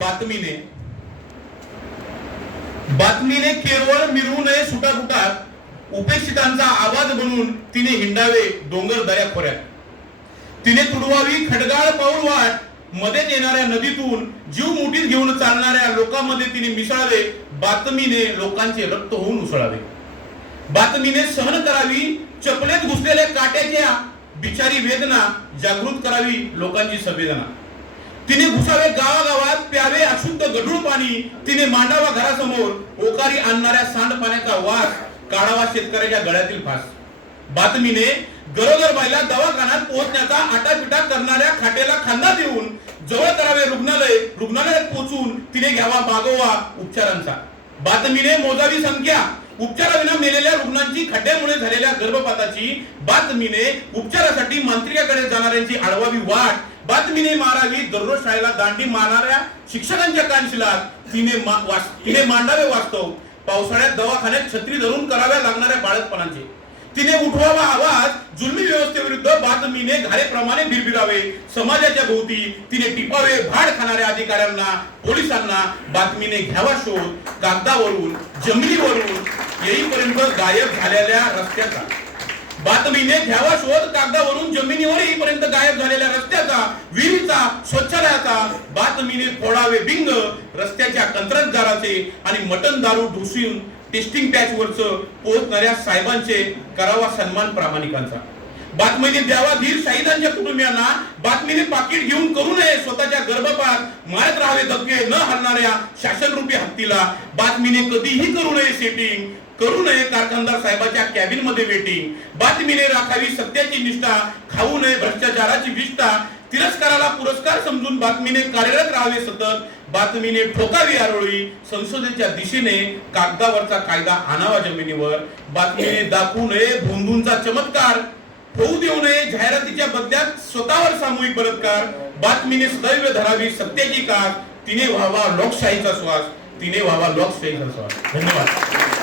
बातमीने. बातमीने केवळ मिरवू नये सुटाफुटात. उपेक्षितांचा आवाज बनून तिने हिंडावे डोंगर दऱ्या खोऱ्यात तिने तुडवावी खडगाळ पाऊल वाटमध्ये येणाऱ्या नदीतून जीव मुठीत घेऊन चालणाऱ्या लोकांमध्ये तिने मिसळावे. बातमीने लोकांचे रक्त होऊन उसळावे. बातमीने सहन करावी. चपलेत घुसलेल्या काट्याच्या बिचारी वेदना जागृत करावी लोकांची संवेदना. तिने घुसावे गावागावात प्यावे अशुद्ध गढूळ पाणी तिने मांडावा घरासमोर ओकारी आणणाऱ्या सांडपाण्याचा वास काढावा शेतकऱ्याच्या गळ्यातील फास. बातमीने गरोदर बाईला दवाखान्यात पोहोचण्याचा आटापिटा करणाऱ्या खाटेला खांदा देऊन जवळ करावे रुग्णालय रुग्णालयात पोहोचून तिने घ्यावा मागोवा उपचारांचा. बातमीने मोजावी संख्या. उपचाराविना मेलेल्या रुग्णांची खड्ड्यामुळे झालेल्या गर्भपाताची बातमीने उपचारासाठी मांत्रिकाकडे जाणाऱ्यांची आडवावी वाट. बातमीने मारावी दररोज शाळेला दांडी मारणाऱ्या शिक्षकांच्या कानशिलात. तिने मा- वास- तिने मांडावे वास्तव. पावसाळ्यात दवाखान्यात छत्री धरून कराव्या लागणाऱ्या बाळकपणांचे तिने उठवावा आवाज जुलमी व्यवस्थेविरुद्ध बातमीने घारेप्रमाणे भिरभिरावे समाजाच्या भोवती तिने टिपावे भाड खाणाऱ्या अधिकाऱ्यांना पोलिसांना बातमीने घ्यावा शोध कागदावरून जमिनीवरून येईपर्यंत गायब झालेल्या रस्त्याचा. बातमीने घ्यावा शोध कागदावरून जमिनीवर येईपर्यंत गायब झालेल्या रस्त्याचा विहिरीचा स्वच्छालयाचा. बातमीने फोडावे बिंग रस्त्याच्या कंत्राटदाराचे आणि मटन दारू ढुसून टेस्टिंग पॅच वरच पोहोचणाऱ्या साहेबांचे करावा सन्मान प्रामाणिकांचा. बातमीने द्यावा धीर शहीदांच्या कुटुंबियांना. बातमीने पाकिट घेऊन करू नये स्वतःच्या गर्भपात. मारत राहावे धक्के न हरणाऱ्या शासनरूपी हत्तीला. बातमीने कधीही करू नये सेटिंग करू नये कारखानदार साहेबाच्या कॅबिनमध्ये वेटिंग बातमीने राखावी सत्याची निष्ठा. खाऊ नये भ्रष्टाचाराची विष्ठा. तिरस्काराला पुरस्कार समजून बातमीने कार्यरत राहावे सतत बातमीने ठोकावी आरोळी संसदेच्या दिशेने कागदावरचा कायदा आणावा जमिनीवर बातमीने दाखवू नये भोंदूंचा चमत्कार होऊ देऊ नये जाहिरातीच्या बदल्यात स्वतःवर सामूहिक बलात्कार बातमीने सदैव धरावी सत्याची कार तिने व्हावा लोकशाहीचा श्वास तिने व्हावा लोकशाहीचा श्वास. धन्यवाद.